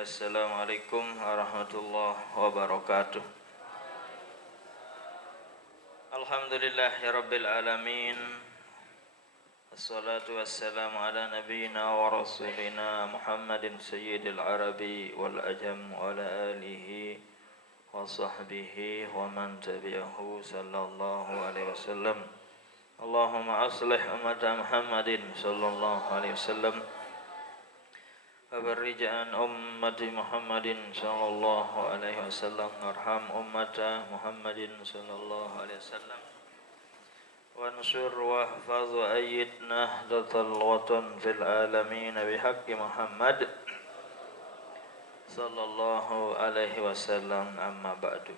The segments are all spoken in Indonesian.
Assalamualaikum warahmatullahi wabarakatuh. Alhamdulillahirabbil alamin. Assalatu wassalamu ala nabiyyina wa rasulina Muhammadin sayyidil arabi wal ajam wa ala alihi wa sahbihi wa man tabi'ahu sallallahu alaihi wasallam. Allahumma aslih ummata Muhammadin sallallahu alaihi wasallam. Wabarrija'an ummati Muhammadin sallallahu alaihi wasallam. Arham ummata Muhammadin sallallahu alaihi wasallam. Wansur wahfaz wa ayyid nahdatal watan fil alamin bihaqqi Muhammad sallallahu alaihi wasallam. Amma ba'du.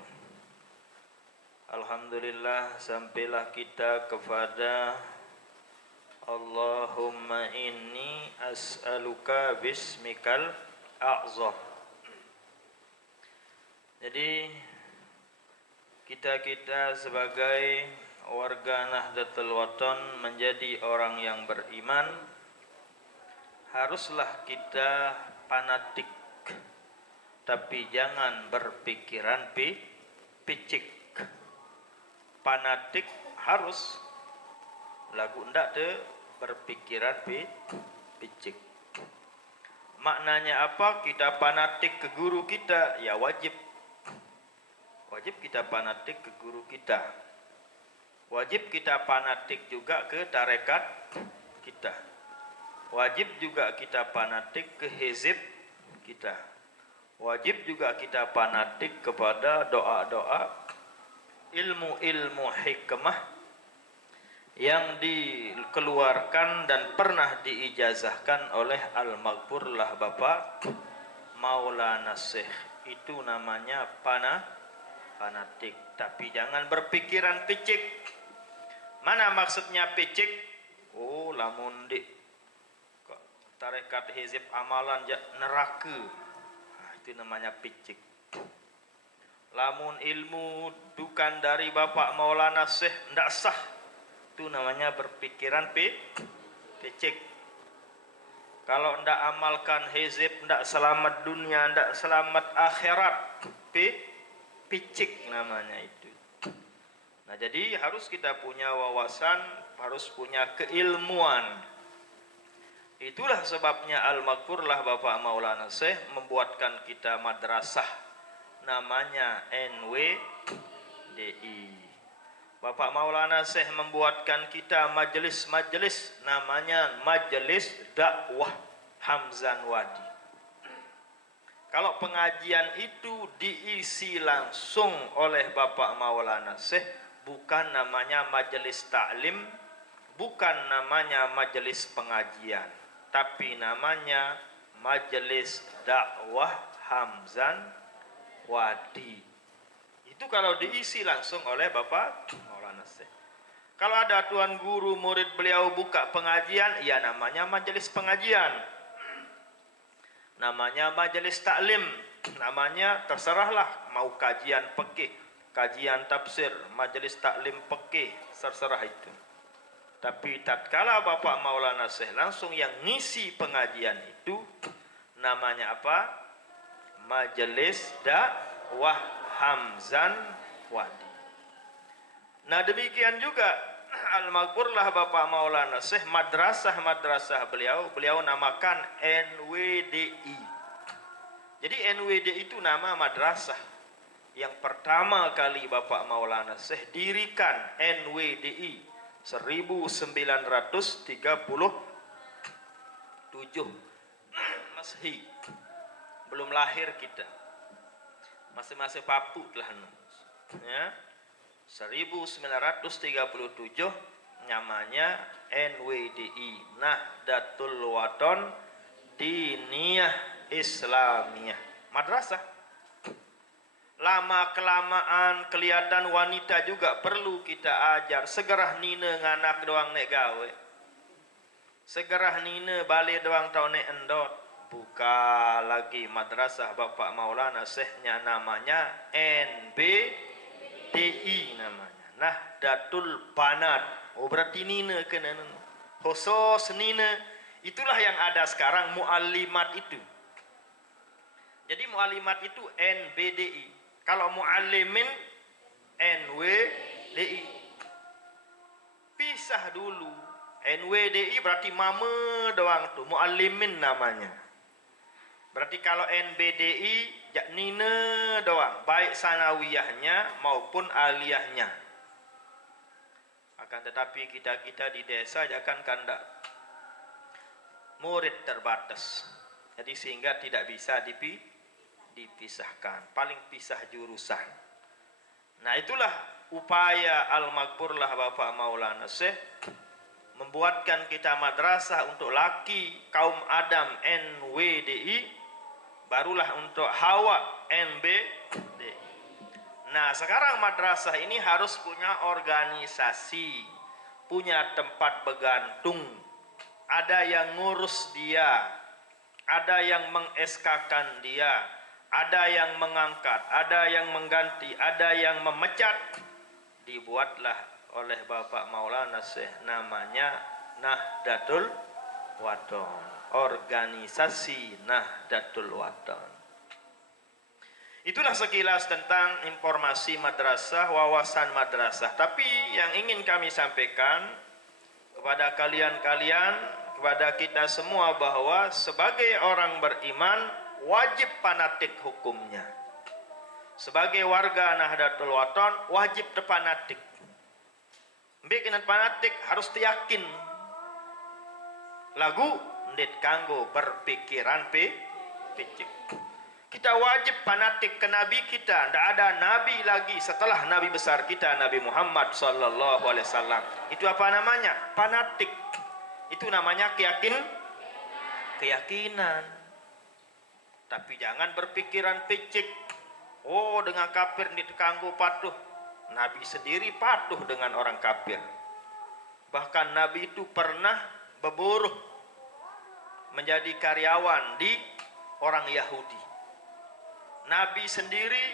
Alhamdulillah, sampailah kita kepada Allahumma inni as'aluka bismikal a'zam. Jadi kita sebagai warga Nahdlatul Watan menjadi orang yang beriman, haruslah kita fanatik, tapi jangan berpikiran picik. Fanatik harus, lagu ndak te berpikiran picik. Maknanya apa? Kita fanatik ke guru kita, ya wajib kita fanatik ke guru kita. Wajib kita fanatik juga ke tarekat kita. Wajib juga kita fanatik ke hizib kita. Wajib juga kita fanatik kepada doa-doa, ilmu-ilmu hikmah yang dikeluarkan dan pernah diijazahkan oleh Al-Maghfurlah Bapak Maulana Syekh. Itu namanya fanatik. Tapi jangan berpikiran picik. Mana maksudnya picik? Oh, lamun di tarekat hizib amalan neraka, itu namanya picik. Lamun ilmu dukan dari Bapak Maulana Syekh ndak sah, itu namanya berpikiran picik. Kalau ndak amalkan hizib, ndak selamat dunia, ndak selamat akhirat, picik namanya itu. Nah, jadi harus kita punya wawasan, harus punya keilmuan. Itulah sebabnya Al-Maghfurlah Bapak Maulana Syekh membuatkan kita madrasah namanya NWDI. Bapak Maulana Syekh membuatkan kita majelis-majelis namanya Majelis Dakwah Hamzan Wadi. Kalau pengajian itu diisi langsung oleh Bapak Maulana Syekh, bukan namanya majelis taklim, bukan namanya majelis pengajian, tapi namanya Majelis Dakwah Hamzan Wadi. Itu kalau diisi langsung oleh Bapak Maulana Syekh. Kalau ada tuan guru murid beliau buka pengajian, ya namanya majelis pengajian, namanya majelis taklim, namanya terserahlah, mau kajian fikih, kajian tafsir, majelis taklim fikih, terserah itu. Tapi tatkala Bapak Maulana Syekh langsung yang ngisi pengajian itu, namanya apa? Majelis Dakwah Hamzan Wadi. Nah, demikian juga Al-Maghfurlah Bapak Maulana Syekh, madrasah beliau namakan NWDI. Jadi NWDI itu nama madrasah yang pertama kali Bapak Maulana Syekh dirikan. NWDI 1937 Masehi. Belum lahir kita, masih papu lah ya. 1937 namanya NWDI, Nahdlatul Watan Diniyah Islamiyah, madrasah. Lama kelamaan kelihatan wanita juga perlu kita ajar. Segerah nina nganak doang nek gawe, segerah nina balik doang tau nek endot. Buka lagi madrasah Bapak Maulana Syekhnya namanya NBDI, namanya Nahdlatul Banat. Oh, berarti nina kena khusus nina. Itulah yang ada sekarang muallimat itu. Jadi mu'allimat itu NBDI. Kalau mu'allimin NWDI. Pisah dulu. NWDI berarti mama doang tuh, mu'allimin namanya. Berarti kalau NBDI nina doang, baik sanawiyahnya maupun aliyahnya. Akan tetapi kita di desa jangan kandak murid terbatas. Jadi sehingga tidak bisa dipisahkan, paling pisah jurusan. Nah, itulah upaya Al-Maghfurlah Bapak Maulana Syekh membuatkan kita madrasah untuk laki kaum Adam NWDI, barulah untuk Hawa NBDI. Nah, sekarang madrasah ini harus punya organisasi, punya tempat bergantung. Ada yang ngurus dia, ada yang meng-SK-kan dia, ada yang mengangkat, ada yang mengganti, ada yang memecat. Dibuatlah oleh Bapak Maulana Syekh namanya Nahdlatul Wathon, organisasi Nahdlatul Wathon. Itulah sekilas tentang informasi madrasah, wawasan madrasah. Tapi yang ingin kami sampaikan kepada kalian-kalian, kepada kita semua, bahwa sebagai orang beriman wajib fanatik hukumnya. Sebagai warga Nahdlatul Wathon wajib terfanatik. Bikin fanatik harus yakin. Lagu ndet kanggo berpikiran picik. Kita wajib fanatik ke Nabi kita. Tidak ada Nabi lagi setelah Nabi besar kita, Nabi Muhammad sallallahu alaihi wasallam. Itu apa namanya? Fanatik. Itu namanya keyakinan. Tapi jangan berpikiran picik. Oh, dengan kafir ndet kanggo patuh. Nabi sendiri patuh dengan orang kafir. Bahkan Nabi itu pernah berburuh menjadi karyawan di orang Yahudi. Nabi sendiri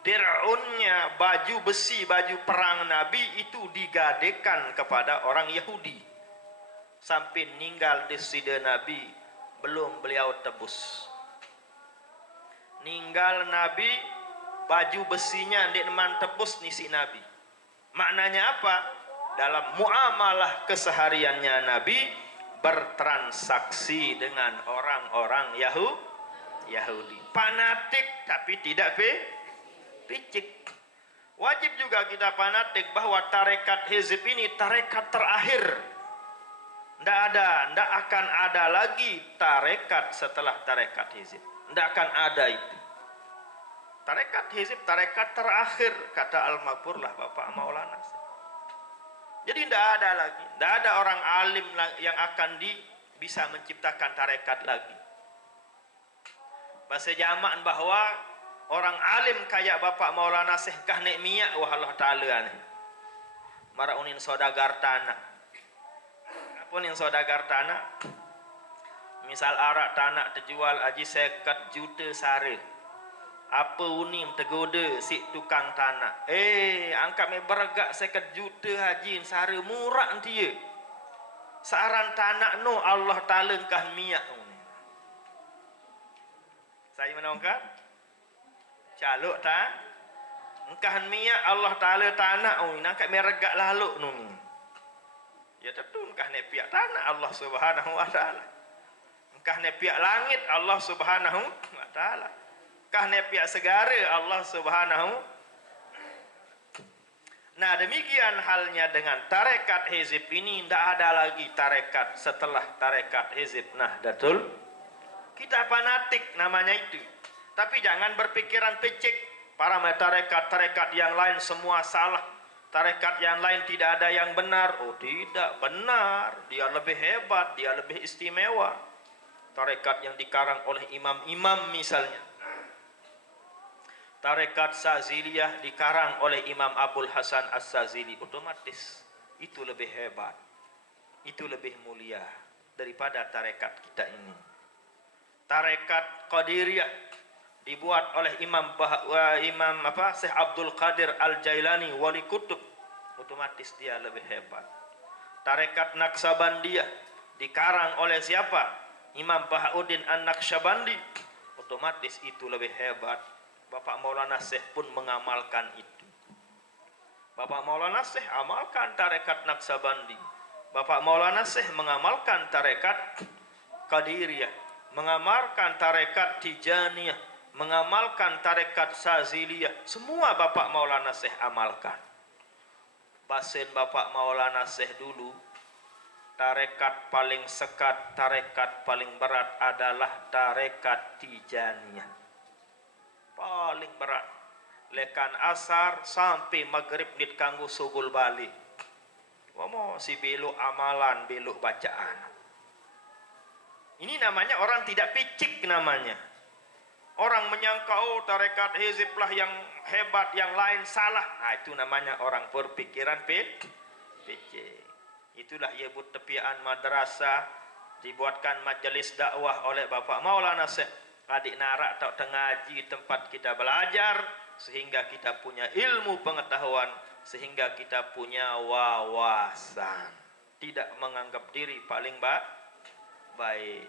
dir'unnya, baju besi, baju perang Nabi itu digadekan kepada orang Yahudi. Sampai meninggal di sida Nabi belum beliau tebus. Ninggal Nabi, baju besinya ndek neman tebus nisi Nabi. Maknanya apa? Dalam muamalah kesehariannya Nabi bertransaksi dengan orang-orang Yahudi. Fanatik tapi tidak picik. Wajib juga kita fanatik bahwa tarekat hizib ini tarekat terakhir. Tidak akan ada lagi tarekat setelah tarekat hizib. Tidak akan ada itu. Tarekat hizib tarekat terakhir, kata Al-Maghfurlah Bapak Maulana. Jadi tidak ada lagi. Tidak ada orang alim yang akan bisa menciptakan tarekat lagi. Bahasa jamak bahwa orang alim kayak Bapak Maulana Syekh Kahnek Miyak wah Allah Ta'ala nih. Maraunin sodagar tanah. Apun yang sodagar tanah? Misal arak tanah terjual aji 50 juta sehari. Apa unim tergoda si tukang tanah. Angkat me beragak 50 juta haji sehari murah nanti ya. Saran tanah no Allah Ta'ala kah miyak. Saya menongkat caluk tak engkah miyak Allah Ta'ala tanah nak meregak lalu nun ya tentu engkah ne pihak tanah Allah Subhanahu wa taala, engkah ne pihak langit Allah Subhanahu wa taala, engkah ne pihak segara Allah Subhanahu. Nah, demikian halnya dengan tarekat hizib ini. Tidak ada lagi tarekat setelah tarekat hizib Nahdlatul. Kita fanatik namanya itu. Tapi jangan berpikiran picik. Para tarekat-tarekat yang lain semua salah. Tarekat yang lain tidak ada yang benar. Oh tidak, benar. Dia lebih hebat, dia lebih istimewa. Tarekat yang dikarang oleh imam-imam misalnya. Tarekat Saziliyah dikarang oleh Imam Abul Hasan As-Sazili. Otomatis itu lebih hebat. Itu lebih mulia daripada tarekat kita ini. Tarekat Qadiriyah dibuat oleh Syekh Abdul Qadir Al-Jailani wali kutub. Otomatis dia lebih hebat. Tarekat Naqsabandiyah dikarang oleh siapa? Imam Bahauddin An-Naqsyabandi. otomatis itu lebih hebat. Bapak Maulana Syekh pun mengamalkan itu. Bapak Maulana Syekh amalkan tarekat Naqsabandi. Bapak Maulana Syekh mengamalkan tarekat Qadiriyah, mengamalkan tarekat Tijaniyah, mengamalkan tarekat Saziliyah. Semua Bapak Maulana Syekh amalkan. Basin Bapak Maulana Syekh dulu, tarekat paling sekat, tarekat paling berat adalah tarekat Tijaniyah. Paling berat. Lekan asar sampai maghrib nit kanggo sugul balik. Wamo si belok amalan, belok bacaan. Ini namanya orang tidak picik namanya. Orang menyangka oh tarekat hizib lah yang hebat, yang lain salah. Nah, itu namanya orang berpikiran picik. Itulah ia buat tepian madrasah, dibuatkan majelis dakwah oleh Bapak Maulana Syekh. Adik narak tak tengaji tempat kita belajar, sehingga kita punya ilmu pengetahuan, sehingga kita punya wawasan. Tidak menganggap diri paling baik.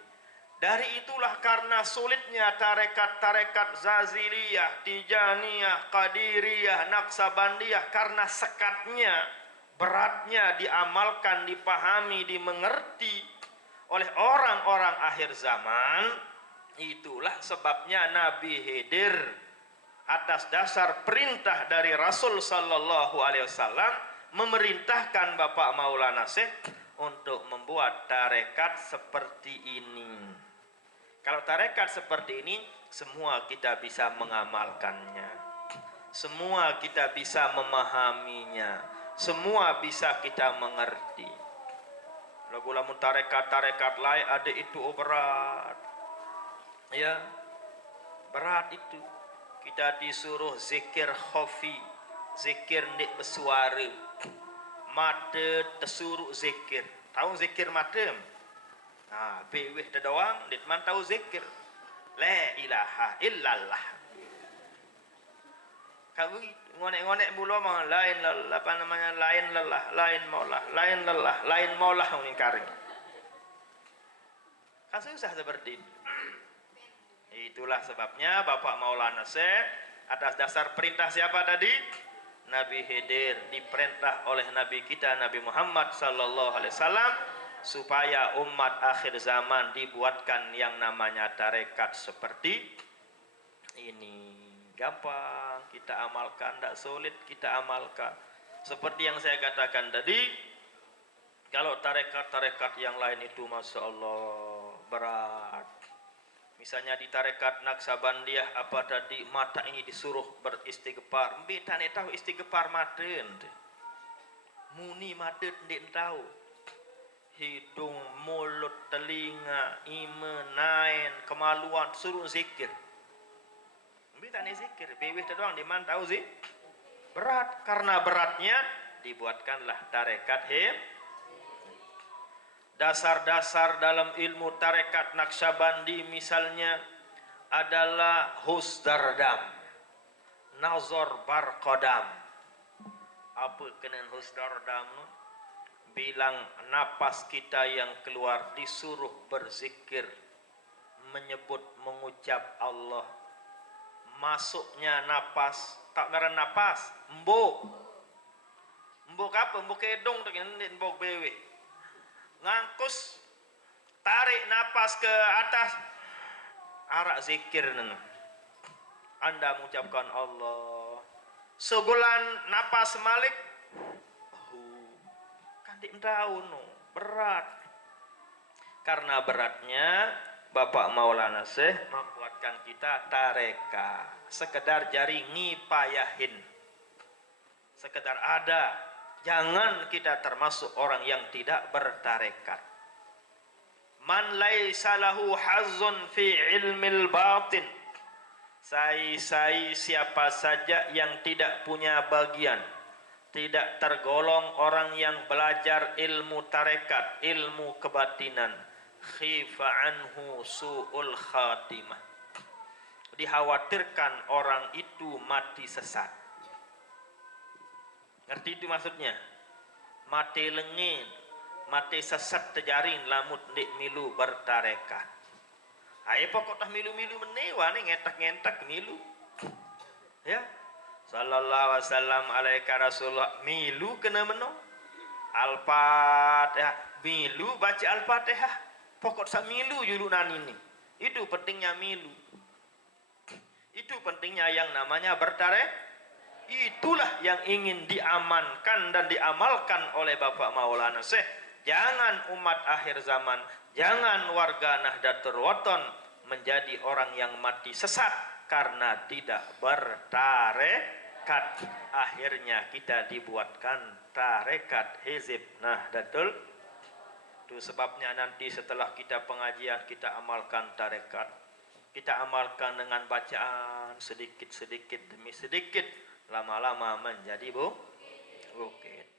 Dari itulah karena sulitnya tarekat-tarekat Zaziliyah, Tijaniyah, Qadiriyah, Naqsabandiyah, karena sekatnya, beratnya diamalkan, dipahami, dimengerti oleh orang-orang akhir zaman. Itulah sebabnya Nabi Khidir atas dasar perintah dari Rasul sallallahu alaihi wasallam memerintahkan Bapak Maulana Syekh untuk membuat tarekat seperti ini. Kalau tarekat seperti ini, semua kita bisa mengamalkannya. Semua kita bisa memahaminya. Semua bisa kita mengerti. Lagu-lagu tarekat-tarekat lain ada itu berat. Ya, berat itu. Kita disuruh zikir khafi, zikir ndik bersuara. Mata tersuruh zikir. Tahu zikir mata? Nah, beweh doang, dit man tahu zikir. La ilaha illallah. Kau ngonek-ngonek bulu mah lain apa namanya lain lelah, lain maulah, lain lelah, lain maulah mengingkari. Kan susah seperti itu. Itulah sebabnya Bapak Maulana Syekh atas dasar perintah siapa tadi? Nabi Khidir diperintah oleh Nabi kita Nabi Muhammad sallallahu alaihi wasallam supaya umat akhir zaman dibuatkan yang namanya tarekat seperti ini. Gampang kita amalkan, tidak sulit kita amalkan. Seperti yang saya katakan tadi, kalau tarekat-tarekat yang lain itu Masya Allah berat. Misalnya di tarekat Naqsabandiyah apa tadi, mata ini disuruh beristighfar. Mbak tak tahu istighfar mata. Muni mata tidak tahu. Hidung, mulut, telinga, iman, nain, kemaluan, suruh zikir. Mbak tak zikir, beweh doang di mana tahu sih? Berat, karena beratnya dibuatkanlah tarekat Dasar-dasar dalam ilmu tarekat Naqsabandi misalnya adalah husdardam, nazar barqadam. Apa kena husdardam? Bilang napas kita yang keluar disuruh berzikir, menyebut, mengucap Allah. Masuknya napas, tak ngaran napas, embuk. Embuk apa? Embuk kedong, tak embuk bewe. Ngangkus, tarik napas ke atas, arak zikir. Anda mengucapkan Allah. Segulan napas malik, kandik tahu no, berat. Karena beratnya, Bapak Maulana Syekh membuatkan kita tareka. Sekedar jari ngipayahin. Sekedar ada. Jangan kita termasuk orang yang tidak bertarekat. Man laisa lahu hazzun fi ilmil batin. Siapa saja yang tidak punya bagian, tidak tergolong orang yang belajar ilmu tarekat, ilmu kebatinan. Khifa anhu su'ul khatimah. Dikhawatirkan orang itu mati sesat. Ngerti itu maksudnya? Mati lengit, mati sesat terjaring lamut ndik milu bertarekat. Ayo pokok tah milu-milu menewa nih ngetak-ngetak milu. Ya. Sallallahu alaihi wasallam alaika rasulullah milu kena meno. Al-Fatihah milu baca Al-Fatihah. Pokok sa milu yulunan ini. Itu pentingnya milu. Itu pentingnya yang namanya bertarekat. Itulah yang ingin diamankan dan diamalkan oleh Bapak Maulana Syekh. Jangan umat akhir zaman, jangan warga Nahdlatul Wathon menjadi orang yang mati sesat karena tidak bertarekat. Akhirnya kita dibuatkan tarekat hizib Nahdlatul. Itu sebabnya nanti setelah kita pengajian kita amalkan tarekat. Kita amalkan dengan bacaan sedikit-sedikit demi sedikit, lama-lama menjadi bukit.